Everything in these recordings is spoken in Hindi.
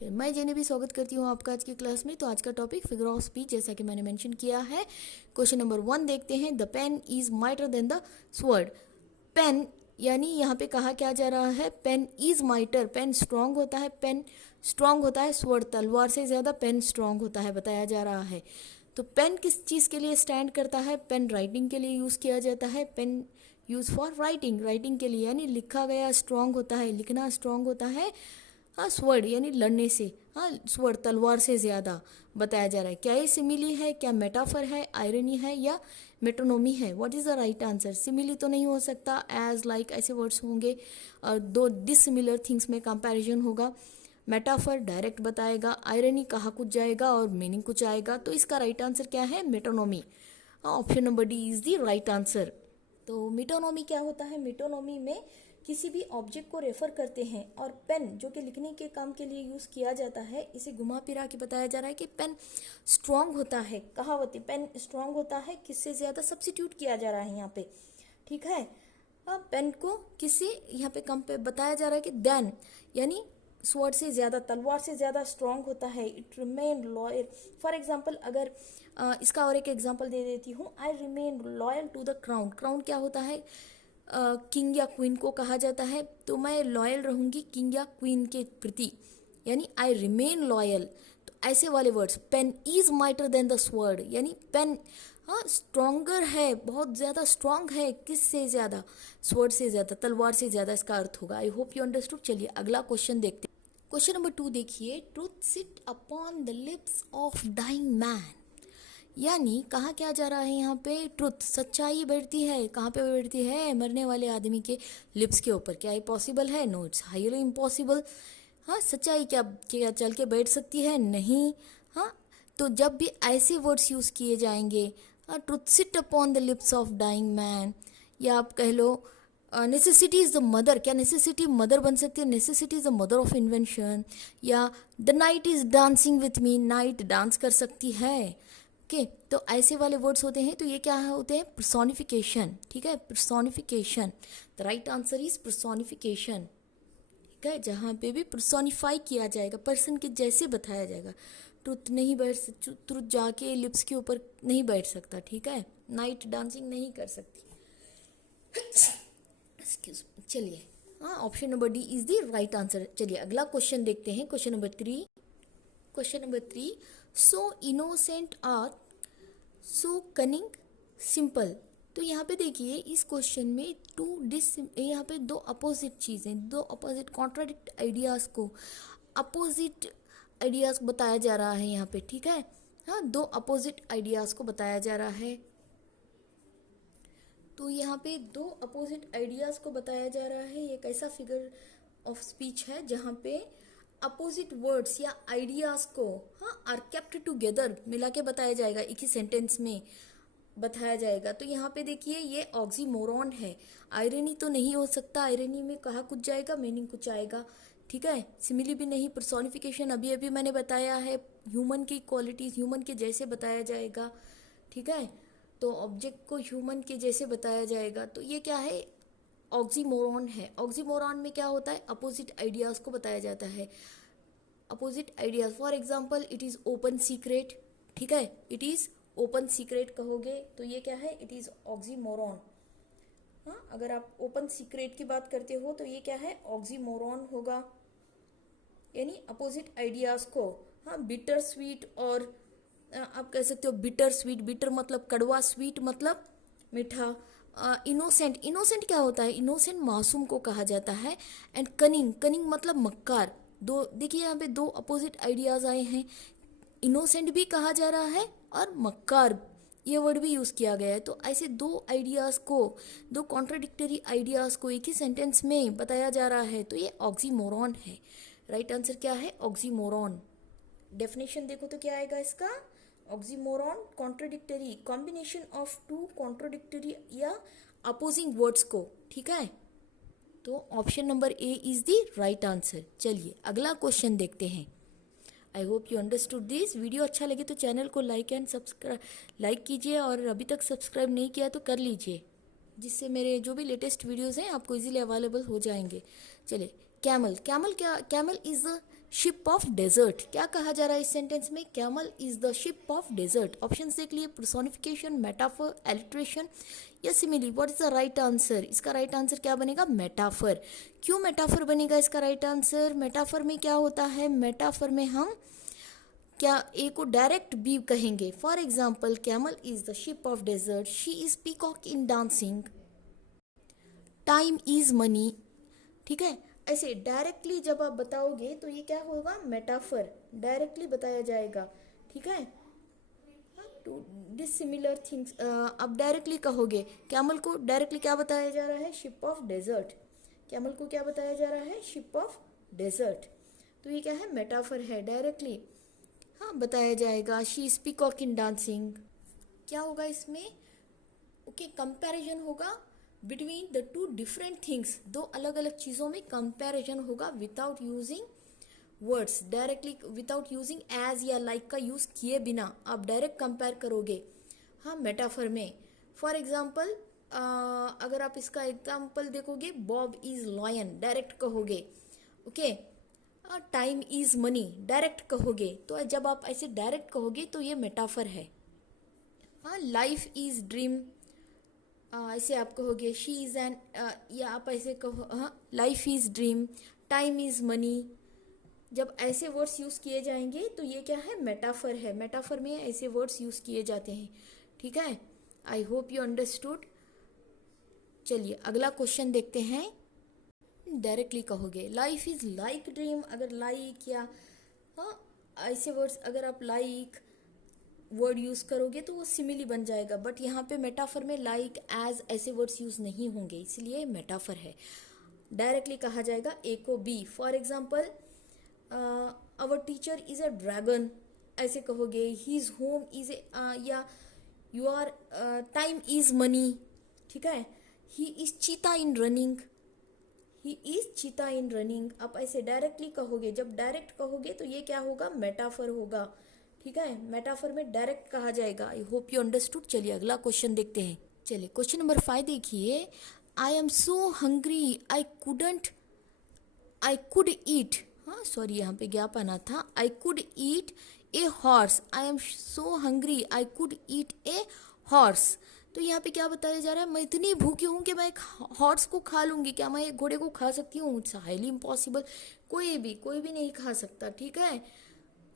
मैं जेने भी स्वागत करती हूँ आपका आज की क्लास में। तो आज का टॉपिक फिगर ऑफ स्पीच, जैसा कि मैंने मेंशन किया है। क्वेश्चन नंबर 1 देखते हैं। The pen is mightier than the sword. Pen यानी यहाँ पे कहा क्या जा रहा है, pen is mightier, pen strong होता है, पेन स्ट्रांग होता है, स्वॉर्ड तलवार से ज़्यादा पेन स्ट्रांग होता है, बताया जा रहा है। तो पेन किस चीज़ के लिए स्टैंड करता है? पेन राइटिंग के लिए यूज़ किया जाता है। Pen use for writing, writing के लिए, यानी लिखा गया स्ट्रांग होता है, लिखना स्ट्रांग होता है। हाँ, स्वॉर्ड यानी लड़ने से, हाँ स्वॉर्ड तलवार से ज़्यादा, बताया जा रहा है। क्या ये सिमिली है, क्या मेटाफर है, आयरनी है या मेट्रोनोमी है? What is the right answer? Simile तो नहीं हो सकता, एज लाइक ऐसे वर्ड्स होंगे और दो डिसिमिलर थिंग्स में कंपैरिजन होगा। मेटाफर डायरेक्ट बताएगा, आयरनी कहा कुछ जाएगा और मीनिंग कुछ आएगा। तो इसका राइट आंसर क्या है? Metonymy. Option number D is the right answer. तो मेटोनोमी क्या होता है? मेटोनोमी में किसी भी ऑब्जेक्ट को रेफर करते हैं और पेन जो कि लिखने के काम के लिए यूज़ किया जाता है, इसे घुमा फिरा के बताया जा रहा है कि पेन स्ट्रांग होता है। कहावती पेन स्ट्रांग होता है, किससे ज़्यादा सब्सिट्यूट किया जा रहा है यहाँ पे, ठीक है। पेन को किसी यहाँ पे कम पे बताया जा रहा है कि देन यानी स्वॉर्ड से ज़्यादा, तलवार से ज़्यादा स्ट्रांग होता है। It remain loyal. For example अगर इसका और एक एग्जाम्पल दे देती हूँ। I remain loyal to the crown. Crown क्या होता है? किंग या क्वीन को कहा जाता है। तो मैं लॉयल रहूँगी किंग या क्वीन के प्रति, यानी आई रिमेन लॉयल। तो ऐसे वाले words, pen is mightier than the sword, यानी पेन हाँ स्ट्रॉन्गर है, बहुत ज़्यादा स्ट्रांग है, किससे ज़्यादा? स्वॉर्ड से ज़्यादा, तलवार से ज़्यादा, इसका अर्थ होगा। I hope you understood. चलिए अगला क्वेश्चन देखते हैं। क्वेश्चन नंबर 2 देखिए। Truth sit upon the lips of dying man, यानी कहा क्या जा रहा है यहाँ पे? ट्रुथ, सच्चाई बैठती है, कहाँ पे बैठती है? मरने वाले आदमी के लिप्स के ऊपर। क्या ये पॉसिबल है? No, it's highly impossible. हाँ, सच्चाई क्या क्या चल के बैठ सकती है? नहीं। हाँ, तो जब भी ऐसे वर्ड्स यूज़ किए जाएंगे, truth sit upon the lips of dying man, या आप कह लो नेसेसिटी इज़ द मदर। क्या नेसेसिटी मदर बन सकती है? Necessity is the mother of invention. या the night is dancing with me, night dance कर सकती है। ओके, तो ऐसे वाले वर्ड्स होते हैं। तो ये क्या होते हैं? पर्सोनिफिकेशन, ठीक है, personification. The right answer is personification, ठीक है, जहाँ पे भी पर्सोनिफाई किया जाएगा, पर्सन के जैसे बताया जाएगा। ट्रुथ नहीं बैठ, ट्रुथ जाके लिप्स के ऊपर नहीं बैठ सकता, ठीक है, नाइट डांसिंग नहीं कर सकती। एक्सक्यूज, चलिए, हाँ option number D is the right answer. चलिए अगला क्वेश्चन देखते हैं। Question number 3। Question number 3। So innocent are so cunning simple. तो यहाँ पे देखिए इस क्वेश्चन में यहाँ पे दो अपोजिट चीज़ें, दो अपोजिट कॉन्ट्राडिक्ट आइडियाज़ को, अपोजिट आइडियाज़ बताया जा रहा है यहाँ पे, ठीक है। हाँ, दो अपोजिट आइडियाज़ को बताया जा रहा है। तो यहाँ पे दो अपोजिट आइडियाज़ को बताया जा रहा है। एक ऐसा फिगर ऑफ स्पीच है जहाँ पे अपोजिट वर्ड्स या आइडियाज़ को हाँ आर केप्ट टुगेदर, मिला के बताया जाएगा, एक ही सेंटेंस में बताया जाएगा। तो यहाँ पे देखिए ये ऑक्सीमोरॉन है, आयरनी तो नहीं हो सकता, आयरनी में कहा कुछ जाएगा, मीनिंग कुछ आएगा, ठीक है। सिमिली भी नहीं। पर्सोनिफिकेशन अभी अभी मैंने बताया है, ह्यूमन की क्वालिटीज़ ह्यूमन के जैसे बताया जाएगा, ठीक है। तो ऑब्जेक्ट को ह्यूमन के जैसे बताया जाएगा। तो ये क्या है? ऑक्सीमोरॉन है। ऑक्सीमोरॉन में क्या होता है? अपोजिट आइडियाज़ को बताया जाता है। Opposite ideas, for example it is open secret, ठीक है, इट इज़ ओपन सीक्रेट कहोगे तो ये क्या है? It is oxymoron. हाँ, अगर आप ओपन सीक्रेट की बात करते हो तो ये क्या है? ऑक्सीमोरॉन होगा, यानी अपोजिट आइडियाज़ को। हाँ, बिटर स्वीट, और आप कह सकते हो बिटर स्वीट, बिटर मतलब कड़वा, स्वीट मतलब मीठा। इनोसेंट, इनोसेंट क्या होता है? इनोसेंट मासूम को कहा जाता है। एंड कनिंग, कनिंग मतलब मक्कार। दो देखिए यहाँ पे दो अपोजिट आइडियाज़ आए हैं, इनोसेंट भी कहा जा रहा है और मक्कार ये वर्ड भी यूज़ किया गया है। तो ऐसे दो आइडियाज़ को, दो कॉन्ट्राडिक्टरी आइडियाज़ को एक ही सेंटेंस में बताया जा रहा है, तो ये ऑक्सीमोरॉन है। राइट आंसर क्या है? ऑक्सीमोरॉन। डेफिनेशन देखो तो क्या आएगा इसका? Oxymoron, contradictory, combination of two contradictory या अपोजिंग वर्ड्स को, ठीक है। तो option number A is the right answer. चलिए अगला क्वेश्चन देखते हैं। I hope you understood this. Video अच्छा लगे तो चैनल को लाइक कीजिए, और अभी तक सब्सक्राइब नहीं किया तो कर लीजिए, जिससे मेरे जो भी लेटेस्ट वीडियोस हैं आपको इजीली अवेलेबल हो जाएंगे। चलिए, कैमल, कैमल क्या? Camel is ship of desert. क्या कहा जा रहा है इस सेंटेंस में? Camel is the ship of desert. Option देख लिए, पर्सोनिफिकेशन, मेटाफर, एलिट्रेशन या simile. What is the right answer? इसका राइट आंसर क्या बनेगा? मेटाफर। क्यों मेटाफर बनेगा इसका राइट आंसर? मेटाफर में क्या होता है? मेटाफर में हम क्या ए को डायरेक्ट बी कहेंगे। For example, camel is the ship of desert, she is peacock in dancing, time is money. ठीक है, ऐसे डायरेक्टली जब आप बताओगे तो ये क्या होगा? मेटाफर, डायरेक्टली बताया जाएगा। ठीक है, टू डिसिमिलर थिंग्स आप डायरेक्टली कहोगे। कैमल को डायरेक्टली क्या बताया जा रहा है? Ship of desert. कैमल को क्या बताया जा रहा है? Ship of desert. तो ये क्या है? मेटाफर है, डायरेक्टली हाँ बताया जाएगा। She is peacock in dancing. क्या होगा इसमें? ओके, कंपैरिजन होगा between the two different things. दो अलग अलग चीज़ों में कंपैरिजन होगा without using words, directly without using as या लाइक का यूज़ किए बिना आप डायरेक्ट कंपेयर करोगे हाँ मेटाफर में। फॉर एग्जाम्पल, अगर आप इसका एग्जाम्पल देखोगे, बॉब इज लॉयन, डायरेक्ट कहोगे। Okay, time is money, direct कहोगे। तो जब आप ऐसे डायरेक्ट कहोगे तो ये मेटाफर है। हाँ, लाइफ इज ड्रीम, ऐसे आप कहोगे। शी इज एन, या आप ऐसे कहो, हाँ life is dream, time is money. जब ऐसे वर्ड्स यूज़ किए जाएंगे तो ये क्या है? मेटाफर है। मेटाफर में ऐसे वर्ड्स यूज़ किए जाते हैं। ठीक है, आई होप यू अंडरस्टूड। चलिए अगला क्वेश्चन देखते हैं। डायरेक्टली कहोगे लाइफ इज लाइक ड्रीम। अगर लाइक या हाँ ऐसे वर्ड्स अगर आप लाइक वर्ड यूज़ करोगे तो वो सिमिली बन जाएगा। बट यहाँ पे मेटाफर में लाइक, एज ऐसे वर्ड्स यूज़ नहीं होंगे, इसलिए मेटाफर है। डायरेक्टली कहा जाएगा ए को B. For example, our teacher is a dragon, ऐसे कहोगे। हीज होम इज ए, या योर टाइम इज मनी। ठीक है, ही इज चीता इन रनिंग, ही इज चीता इन रनिंग। आप ऐसे डायरेक्टली कहोगे। जब डायरेक्ट कहोगे तो ये क्या होगा? मेटाफर होगा। ठीक है, मेटाफर में डायरेक्ट कहा जाएगा। आई होप यू अंडरस्टूड। चलिए अगला क्वेश्चन देखते हैं। चलिए क्वेश्चन नंबर 5 देखिए। I am so hungry, I could ईट, हाँ सॉरी यहाँ पे गैप आना था। I could eat a horse, I am so hungry, I could eat a horse. तो यहाँ पे क्या बताया जा रहा है? मैं इतनी भूखी हूँ कि मैं एक हॉर्स को खा लूँगी। क्या मैं एक घोड़े को खा सकती हूँ? It's highly impossible. कोई भी नहीं खा सकता। ठीक है,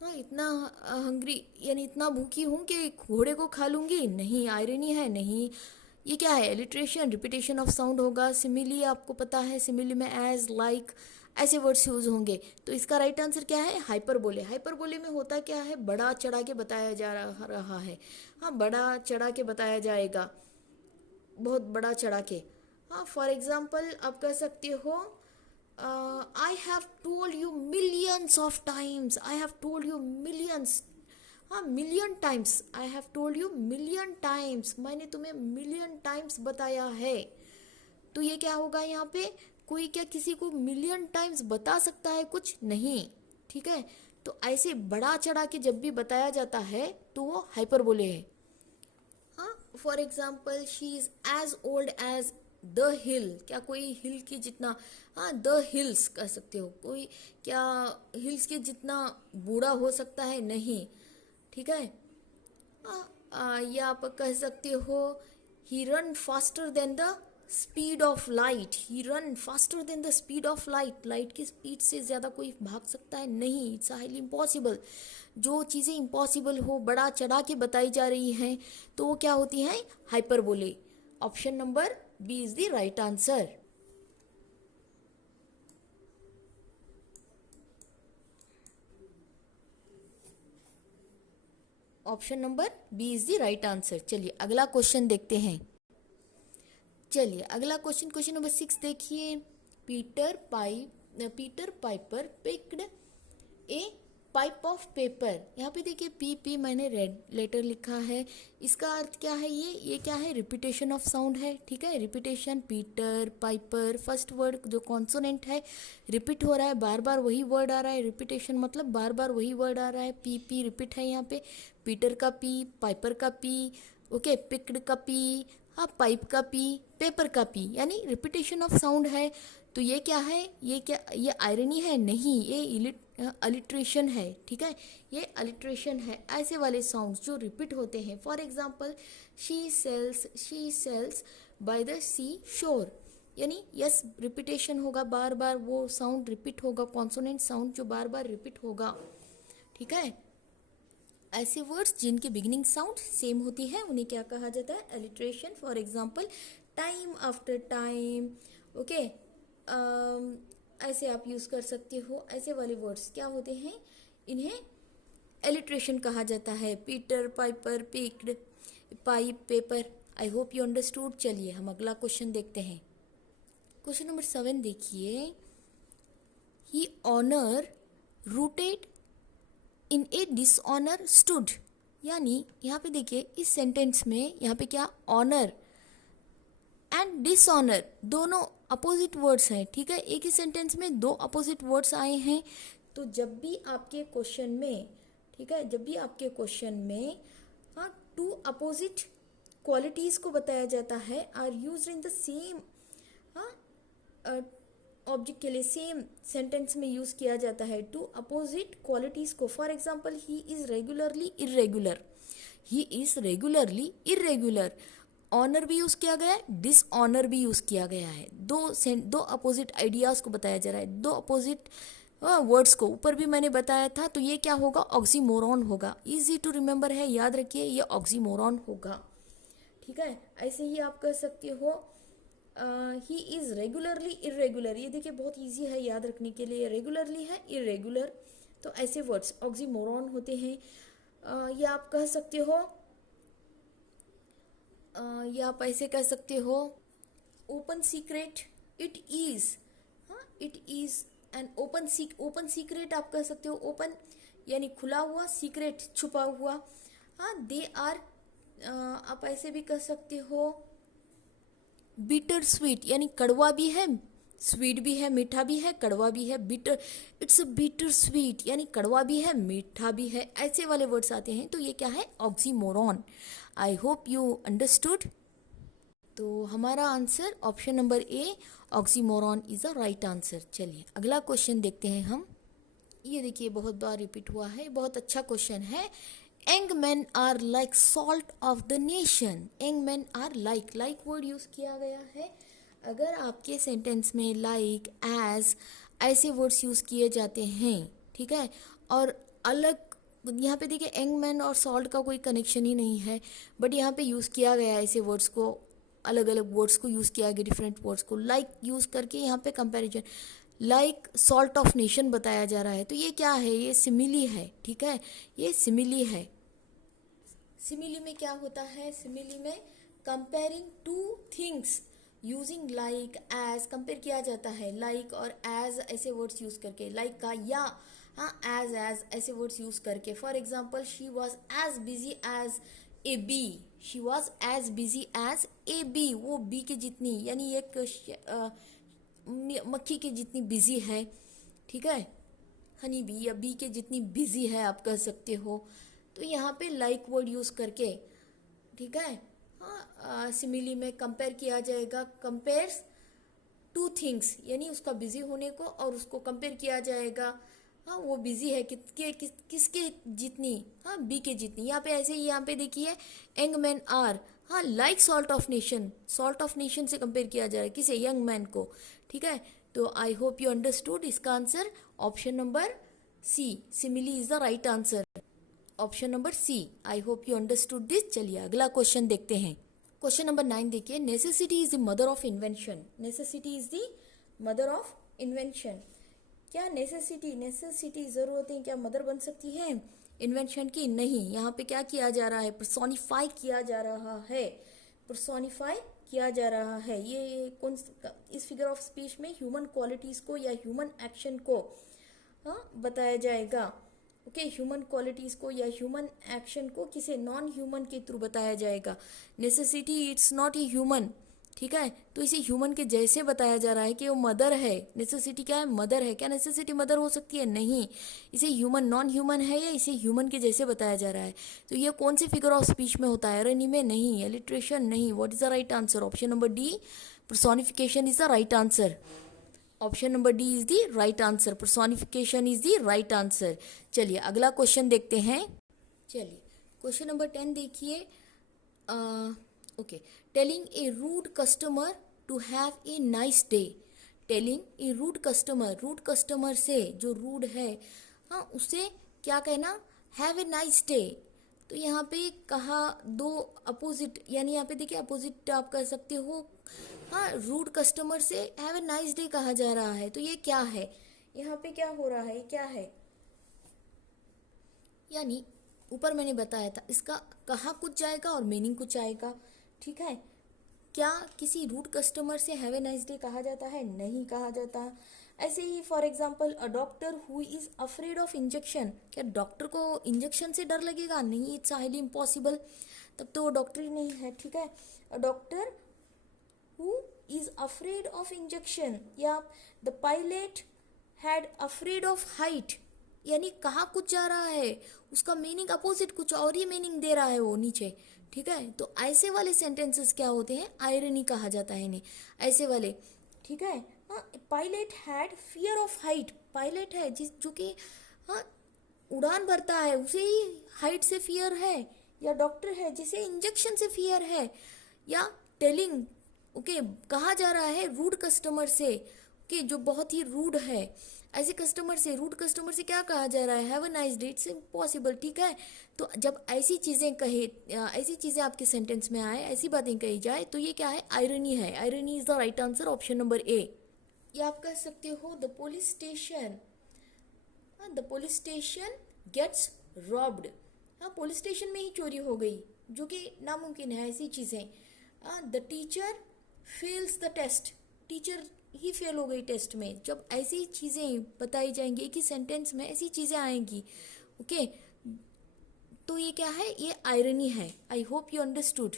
हाँ इतना हंग्री यानी इतना भूखी हूँ कि घोड़े को खा लूँगी, नहीं। आयरनी है, नहीं। ये क्या है? एलिट्रेशन, रिपीटेशन ऑफ साउंड होगा। सिमिली आपको पता है, सिमिली में एज, लाइक ऐसे वर्ड्स यूज होंगे। तो इसका राइट आंसर क्या है? हाइपरबोले। हाइपरबोले में होता क्या है? बड़ा चढ़ा के बताया जा रहा है। हाँ, बड़ा चढ़ा के बताया जाएगा, बहुत बड़ा चढ़ा के। हाँ, फॉर एग्जाम्पल आप कह सकते हो, I have told you millions of times, I have told you millions. हाँ, million times, I have told you million times, मैंने तुम्हें मिलियन टाइम्स बताया है। तो ये क्या होगा? यहाँ पे कोई क्या किसी को मिलियन टाइम्स बता सकता है? कुछ नहीं। ठीक है, तो ऐसे बड़ा चढ़ा के जब भी बताया जाता है तो वो हाइपरबोले है। हाँ, for example, she is as old as the hill. क्या कोई हिल के जितना, हाँ द हिल्स कह सकते हो। कोई क्या हिल्स के जितना बूढ़ा हो सकता है? नहीं। ठीक है, या आप कह सकते हो, he run faster than the speed of light, he run faster than the speed of light. Light की स्पीड से ज़्यादा कोई भाग सकता है? नहीं। It's highly impossible. जो चीज़ें इम्पॉसिबल हो, बड़ा चढ़ा के बताई जा रही हैं, तो वो क्या होती हैं? Hyperbole. Option number B is the right answer. Option number B is the right answer. चलिए अगला क्वेश्चन देखते हैं। चलिए अगला क्वेश्चन, क्वेश्चन नंबर 6 देखिए। Peter Piper picked A pipe of paper. यहाँ पे देखिए पी मैंने रेड लेटर लिखा है। इसका अर्थ क्या है? ये क्या है? रिपीटेशन ऑफ साउंड है। ठीक है, repetition. Peter Piper, first word जो कॉन्सोनेंट है रिपीट हो रहा है, बार बार वही वर्ड आ रहा है। रिपीटेशन मतलब बार बार वही वर्ड आ रहा है। पी रिपीट है यहाँ पे। पीटर का पी, पाइपर का पी, ओके, पिक्ड का पी, हाँ पाइप का पी, पेपर का पी, यानी रिपीटेशन ऑफ साउंड है। तो ये क्या है? ये क्या, ये आयरनी है? नहीं। ये अलिट्रेशन है, ठीक है, ये अलिट्रेशन है। ऐसे वाले साउंड्स जो रिपीट होते हैं, for example she sells by the sea shore, यानी यस रिपीटेशन होगा, बार बार वो साउंड रिपीट होगा, कॉन्सोनेंट साउंड जो बार बार रिपीट होगा, ठीक है। ऐसे वर्ड्स जिनकी बिगिनिंग साउंड सेम होती है उन्हें क्या कहा जाता है, alliteration. For example time after time, okay, ऐसे आप यूज़ कर सकते हो। ऐसे वाले वर्ड्स क्या होते हैं, इन्हें एलिट्रेशन कहा जाता है। Peter, Piper, picked, pipe, paper. I hope you understood. चलिए हम अगला क्वेश्चन देखते हैं। क्वेश्चन नंबर 7 देखिए, he honour rooted in a dishonour stood, यानी यहाँ पे देखिए इस सेंटेंस में यहाँ पे क्या, ऑनर एंड डिसऑनर दोनों अपोजिट वर्ड्स हैं, ठीक है। एक ही सेंटेंस में दो अपोजिट वर्ड्स आए हैं। तो जब भी आपके क्वेश्चन में, ठीक है, जब भी आपके क्वेश्चन में हाँ टू अपोजिट क्वालिटीज़ को बताया जाता है, are used in the same object के लिए सेम सेंटेंस में यूज़ किया जाता है टू अपोजिट क्वालिटीज़ को। For example he is regularly irregular, he is regularly irregular, ऑनर भी यूज़ किया गया है, डिसऑनर भी यूज़ किया गया है। दो अपोजिट आइडियाज़ को बताया जा रहा है, दो अपोजिट वर्ड्स को। ऊपर भी मैंने बताया था, तो ये क्या होगा, ऑक्सीमोरॉन होगा। इजी टू रिमेंबर है, याद रखिए, ये ऑक्सीमोरॉन होगा, ठीक है। ऐसे ही आप कह सकते हो ही इज़ रेगुलरली इरेगुलर, ये देखिए बहुत इजी है याद रखने के लिए, रेगुलरली है, इरेगुलर, तो ऐसे वर्ड्स ऑक्सीमोरॉन होते हैं। या आप कह सकते हो, या आप ऐसे कह सकते हो, ओपन सीक्रेट इट इज़, हाँ it is an open secret आप कह सकते हो। ओपन यानी खुला हुआ, सीक्रेट छुपा हुआ, हाँ दे आर, आप ऐसे भी कह सकते हो। बिटर स्वीट यानी कड़वा भी है, स्वीट भी है, मीठा भी है, कड़वा भी है। Bitter, it's a bitter sweet यानी कड़वा भी है, मीठा भी है। ऐसे वाले वर्ड्स आते हैं, तो ये क्या है, oxymoron. I hope you understood. तो हमारा answer option number A, oxymoron is a right answer. चलिए अगला क्वेश्चन देखते हैं हम। ये देखिए बहुत बार रिपीट हुआ है, बहुत अच्छा क्वेश्चन है। Young man are like salt of the nation. Young man are like word use किया गया है। अगर आपके सेंटेंस में लाइक, एज ऐसे वर्ड्स यूज़ किए जाते हैं, ठीक है, और अलग यहाँ पे देखिए यंग मैन और सॉल्ट का कोई कनेक्शन ही नहीं है, बट यहाँ पे यूज़ किया गया है ऐसे वर्ड्स को, अलग अलग वर्ड्स को यूज़ किया गया, डिफरेंट वर्ड्स को लाइक यूज़ करके यहाँ पे comparison, like salt of nation बताया जा रहा है। तो ये क्या है, ये सिमिली है, ठीक है, ये सिमिली है। सिमिली में क्या होता है, सिमिली में comparing two things using like, as compare किया जाता है, लाइक और एज ऐसे वर्ड्स यूज करके, लाइक का या हाँ एज ऐसे वर्ड्स यूज करके। For example she was as busy as a bee, she was as busy as a bee, वो बी के जितनी यानी एक मक्खी के जितनी बिजी है, ठीक है, हनी बी या बी के जितनी बिजी है आप कह सकते हो। तो यहाँ पे लाइक वर्ड यूज़ करके, ठीक है, हाँ सिमिली में कंपेयर किया जाएगा, कंपेयर्स टू थिंग्स यानी उसका बिजी होने को और उसको कंपेयर किया जाएगा, हाँ वो बिजी है किसके जितनी, हाँ बी के जितनी। यहाँ पे ऐसे ही यहाँ पे देखिए यंग मैन आर, हाँ like salt of nation, salt of nation से कंपेयर किया जा रहा है किसे, यंग मैन को, ठीक है। तो आई होप यू अंडरस्टूड। इसका answer option number C, simile is the right answer, option number C. I hope you understood this. चलिए अगला क्वेश्चन देखते हैं। क्वेश्चन नंबर 9 देखिए, necessity is the mother of invention. Necessity is the mother of invention. क्या नेसेसिटी ज़रूरतें क्या मदर बन सकती है इन्वेंशन की? नहीं। यहाँ पे क्या किया जा रहा है, पर्सोनिफाई किया जा रहा है, पर्सोनिफाई किया जा रहा है। ये कौन, इस फिगर ऑफ स्पीच में ह्यूमन क्वालिटीज़ को या ह्यूमन एक्शन को बताया जाएगा। ओके, ह्यूमन क्वालिटीज़ को या ह्यूमन एक्शन को किसे, नॉन ह्यूमन के थ्रू बताया जाएगा। Necessity it's not a human, ठीक है, तो इसे ह्यूमन के जैसे बताया जा रहा है कि वो मदर है। नेसेसिटी क्या है, मदर है। क्या नेसेसिटी मदर हो सकती है? नहीं। इसे ह्यूमन, नॉन ह्यूमन है या इसे ह्यूमन के जैसे बताया जा रहा है। तो ये कौन सी फिगर ऑफ स्पीच में होता है? रनी में नहीं, एलिट्रेशन नहीं। What is the right answer? Option number D, personification is the right answer. Option number D is the right answer, personification is the right answer. चलिए अगला क्वेश्चन देखते हैं। चलिए क्वेश्चन नंबर 10 देखिए। Okay, telling a rude customer to have a nice day. Telling a rude customer से जो रूड है, हाँ, उसे क्या कहना, हैव ए नाइस डे। तो यहाँ पे कहा दो अपोजिट, यानी यहाँ पे देखिए अपोजिट आप कर सकते हो। हाँ, रूड कस्टमर से हैव ए नाइस डे कहा जा रहा है, तो ये क्या है, यहाँ पे क्या हो रहा है, क्या है, यानी ऊपर मैंने बताया था इसका कहा कुछ जाएगा और मीनिंग कुछ आएगा। ठीक है, क्या किसी रूड कस्टमर से हैव ए नाइस डे कहा जाता है? नहीं कहा जाता। ऐसे ही for example a doctor who is afraid of injection, क्या डॉक्टर को इंजेक्शन से डर लगेगा? नहीं, इट्स हाईली इम्पॉसिबल, तब तो वो डॉक्टर ही नहीं है। ठीक है, a doctor who is afraid of injection, या the pilot had afraid of height, यानी कहाँ कुछ जा रहा है, उसका मीनिंग अपोजिट कुछ और ही मीनिंग दे रहा है वो नीचे। ठीक है, तो ऐसे वाले सेंटेंसेस क्या होते हैं, आयरनी कहा जाता है इन्हें, ऐसे वाले। ठीक है, हाँ, pilot had fear of height, pilot है जिस जो कि हाँ उड़ान भरता है उसे ही हाइट से फियर है, या डॉक्टर है जिसे इंजेक्शन से फियर है, या टेलिंग ओके कहा जा रहा है रूड कस्टमर से, ओके जो बहुत ही रूड है, ऐसे कस्टमर से, रूड कस्टमर से क्या कहा जा रहा है, have a nice day, it's impossible. ठीक है, तो जब ऐसी चीज़ें कहे, ऐसी चीज़ें आपके सेंटेंस में आए, ऐसी बातें कही जाए, तो ये क्या है, आयरनी है। Irony is the right answer, option number A. या आप कह सकते हो the police station, the police station gets robbed, हाँ पुलिस स्टेशन में ही चोरी हो गई, जो कि नामुमकिन है ऐसी चीज़ें। The teacher fails the test, teacher ही फेल हो गई टेस्ट में। जब ऐसी चीज़ें बताई जाएंगी एक ही सेंटेंस में, ऐसी चीज़ें आएंगी, ओके तो ये क्या है, ये आयरनी है। I hope you understood.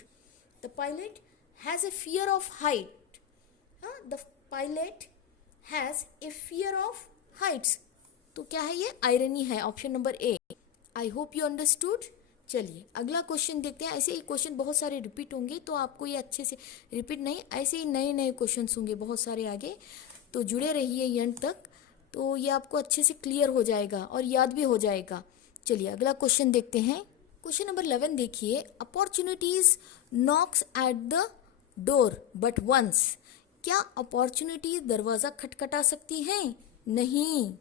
The pilot has a fear of height, हाँ the pilot has a fear of heights, तो क्या है, ये आयरनी है, option number A. I hope you understood. चलिए अगला क्वेश्चन देखते हैं। ऐसे ही क्वेश्चन बहुत सारे रिपीट होंगे, तो आपको ये अच्छे से, रिपीट नहीं, ऐसे ही नए नए क्वेश्चन होंगे बहुत सारे आगे, तो जुड़े रहिए एंड तक, तो ये आपको अच्छे से क्लियर हो जाएगा और याद भी हो जाएगा। चलिए अगला क्वेश्चन देखते हैं। क्वेश्चन नंबर 11 देखिए। Opportunities knocks at the door but once, क्या अपॉर्चुनिटीज दरवाज़ा खटखटा सकती हैं? नहीं,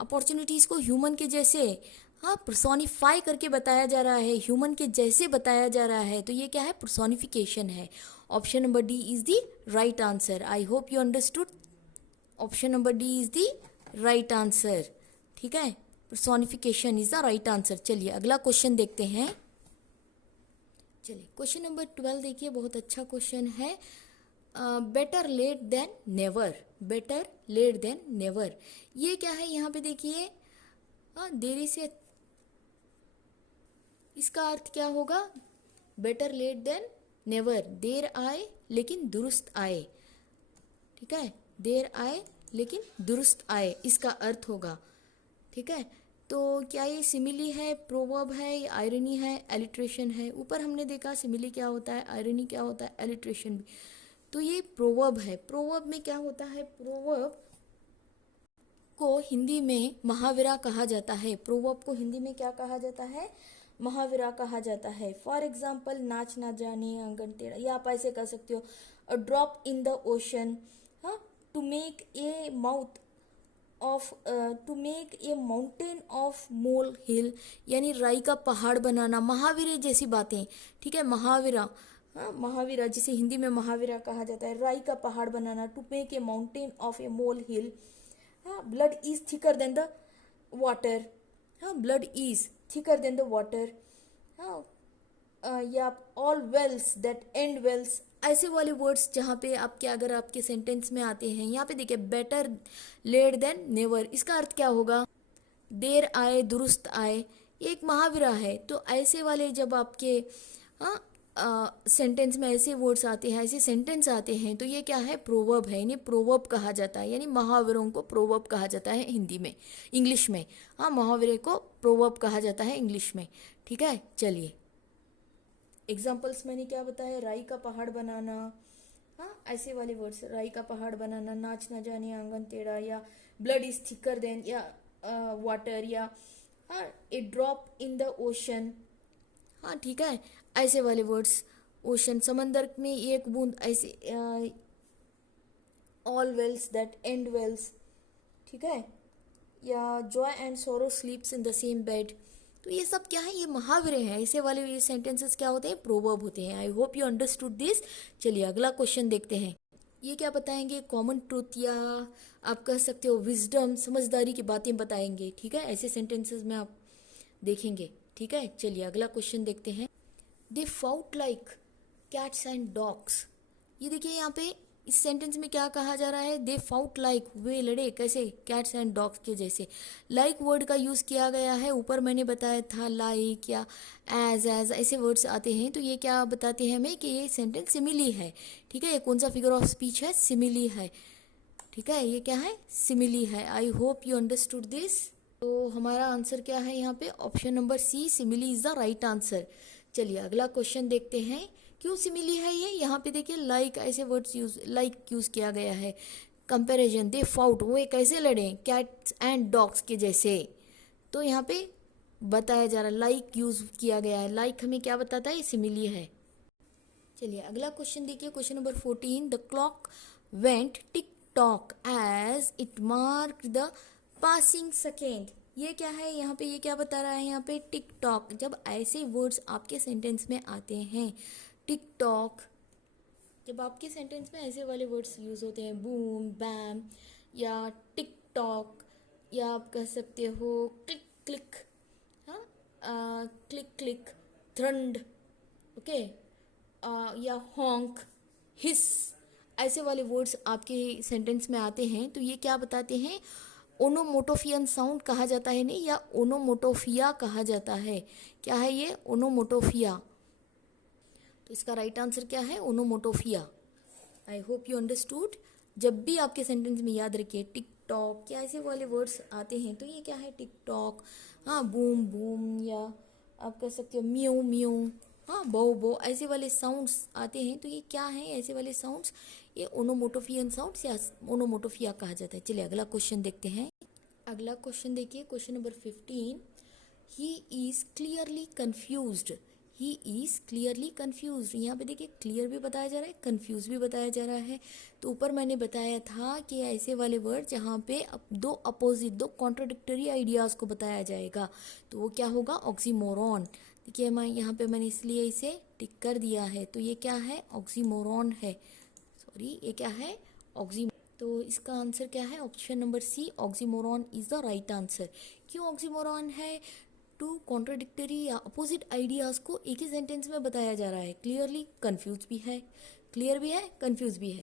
अपॉर्चुनिटीज़ को ह्यूमन के जैसे, हाँ पर्सोनिफाई करके बताया जा रहा है, ह्यूमन के जैसे बताया जा रहा है, तो ये क्या है, पर्सोनिफिकेशन है। Option number D is the right answer. I hope you understood. Option number D is the right answer. ठीक है, personification is the right answer. चलिए अगला क्वेश्चन देखते हैं। चलिए क्वेश्चन नंबर 12 देखिए, बहुत अच्छा क्वेश्चन है। Better late than never, better late than never, ये क्या है, यहाँ पे देखिए, हाँ देरी से, इसका अर्थ क्या होगा, बेटर लेट देन नेवर, देर आए लेकिन दुरुस्त आए। ठीक है, देर आए लेकिन दुरुस्त आए, इसका अर्थ होगा। ठीक है, तो क्या ये सिमिली है, प्रोवर्ब है, या आयरनी है, एलिट्रेशन है? ऊपर हमने देखा सिमिली क्या होता है, आयरनी क्या होता है, एलिट्रेशन भी, तो ये प्रोवर्ब है। प्रोवर्ब में क्या होता है, प्रोवर्ब को हिंदी में महावरा कहा जाता है। प्रोवर्ब को हिंदी में क्या कहा जाता है, महावरा कहा जाता है। फॉर एग्जाम्पल, नाच ना जाने आंगन टेढ़ा, या आप ऐसे कर सकते हो, a drop in the ocean, हाँ to make a mouth of, to make a mountain of molehill, यानी राई का पहाड़ बनाना, महावीरे जैसी बातें। ठीक है, महावीरा, हाँ महावीरा जिसे हिंदी में महावीरा कहा जाता है, राई का पहाड़ बनाना, to make a mountain of a molehill. हाँ, blood is thicker than the water, हाँ blood is thicker than the water. हाँ, या all wells that end wells, ऐसे वाले वर्ड्स जहाँ पे आपके, अगर आपके सेंटेंस में आते हैं। यहाँ पे देखिए, बेटर लेट देन नेवर, इसका अर्थ क्या होगा, देर आए दुरुस्त आए, ये एक महावरा है। तो ऐसे वाले जब आपके सेंटेंस में ऐसे वर्ड्स आते हैं, ऐसे सेंटेंस आते हैं, तो ये क्या है, प्रोवर्ब है, इन्हें प्रोवर्ब कहा जाता है, यानी महावरों को प्रोवर्ब कहा जाता है हिंदी में, इंग्लिश में। हाँ, महावरे को प्रोवर्ब कहा जाता है इंग्लिश में। ठीक है, चलिए एग्जाम्पल्स मैंने क्या बताया, राई का पहाड़ बनाना, हाँ, ऐसे वाले वर्ड्स, राई का पहाड़ बनाना, नाच ना जाने आंगन टेढ़ा, या ब्लड इज थिकर देन, या वाटर, या हाँ ए ड्रॉप इन द ओशन। हाँ ठीक है, ऐसे वाले वर्ड्स, ओशन समंदर में एक बूंद, ऐसे all wells that end wells, ठीक है, या joy and sorrow sleeps in the same bed. तो ये सब क्या है, ये मुहावरे हैं। ऐसे वाले ये सेंटेंसेस क्या होते हैं, प्रोवर्ब होते हैं। I hope you understood this. चलिए अगला क्वेश्चन देखते हैं। ये क्या बताएंगे, कॉमन ट्रूथ, या आप कह सकते हो विजडम, समझदारी की बातें बताएंगे, ठीक है, ऐसे सेंटेंसेस में आप देखेंगे, ठीक है। चलिए अगला क्वेश्चन देखते हैं। They fought like cats and dogs. ये देखिए यहाँ पे इस सेंटेंस में क्या कहा जा रहा है, दे फाउट लाइक, वे लड़े कैसे, कैट्स एंड डॉग्स के जैसे। लाइक वर्ड का यूज़ किया गया है, ऊपर मैंने बताया था लाइक या एज ऐसे वर्ड्स आते हैं। तो ये क्या बताते हैं हमें कि ये सेंटेंस सिमिली है, ठीक है। ये कौन सा फिगर ऑफ स्पीच है, सिमिली है, ठीक है, ये क्या है, सिमिली है। I hope you understood this. तो हमारा आंसर क्या है यहाँ पे, option number C, simile is the right answer. चलिए अगला क्वेश्चन देखते हैं। क्यों सिमिली है ये, यहाँ पे देखिए लाइक ऐसे वर्ड्स यूज किया गया है। कंपैरिजन, दे फाउट, वो कैसे लड़े, कैट्स एंड डॉग्स के जैसे। तो यहाँ पे बताया जा रहा है लाइक यूज किया गया है। लाइक हमें क्या बताता है, ये सिमिली है। चलिए अगला क्वेश्चन देखिए, question number 14। The clock went tick tock as it mark the passing second. ये क्या है, यहाँ पे ये क्या बता रहा है, यहाँ पे टिक टॉक। जब ऐसे वर्ड्स आपके सेंटेंस में आते हैं, टिक टॉक, जब आपके सेंटेंस में ऐसे वाले वर्ड्स यूज होते हैं, बूम बैम, या टिक टॉक, या आप कह सकते हो क्लिक क्लिक, हाँ क्लिक क्लिक, थ्रंड, ओके, या हॉन्क, हिस, ऐसे वाले वर्ड्स आपके सेंटेंस में आते हैं। तो ये क्या बताते हैं, ओनोमोटोफियन साउंड कहा जाता है, नहीं, या ओनोमोटोफिया कहा जाता है। क्या है ये, ओनोमोटोफिया। तो इसका राइट आंसर क्या है, onomatopoeia. I hope you understood. जब भी आपके सेंटेंस में याद रखिए टिक टॉक, क्या ऐसे वाले वर्ड्स आते हैं, तो ये क्या है, टिक टॉक, हाँ बूम बूम, या आप कह सकते हो म्यू म्यू, हाँ बो बो, ऐसे वाले साउंड्स आते हैं। तो ये क्या है, ऐसे वाले साउंड्स, ये ओनोमोटोफियन साउंड्स या ओनोमोटोफिया कहा जाता है। चलिए अगला क्वेश्चन देखते हैं। अगला क्वेश्चन देखिए, question number 15। He is clearly confused. He is clearly confused, यहाँ पे देखिए क्लियर भी बताया जा रहा है, कन्फ्यूज भी बताया जा रहा है। तो ऊपर मैंने बताया था कि ऐसे वाले वर्ड जहाँ पे दो अपोजिट, दो कॉन्ट्राडिक्टरी आइडियाज़ को बताया जाएगा, तो वो क्या होगा, ऑक्सीमोरॉन। देखिए मैं यहाँ पे मैंने इसलिए इसे टिक कर दिया है। तो ये क्या है, ऑक्सीमोरॉन है, सॉरी ये क्या है, ऑक्सी। तो इसका आंसर क्या है, option number C, oxymoron is the right answer. क्यों ऑक्सीमोरॉन है, टू कॉन्ट्राडिक्टरी या अपोजिट आइडियाज़ को एक ही सेंटेंस में बताया जा रहा है। क्लियरली कंफ्यूज भी है, क्लियर भी है, कंफ्यूज भी है।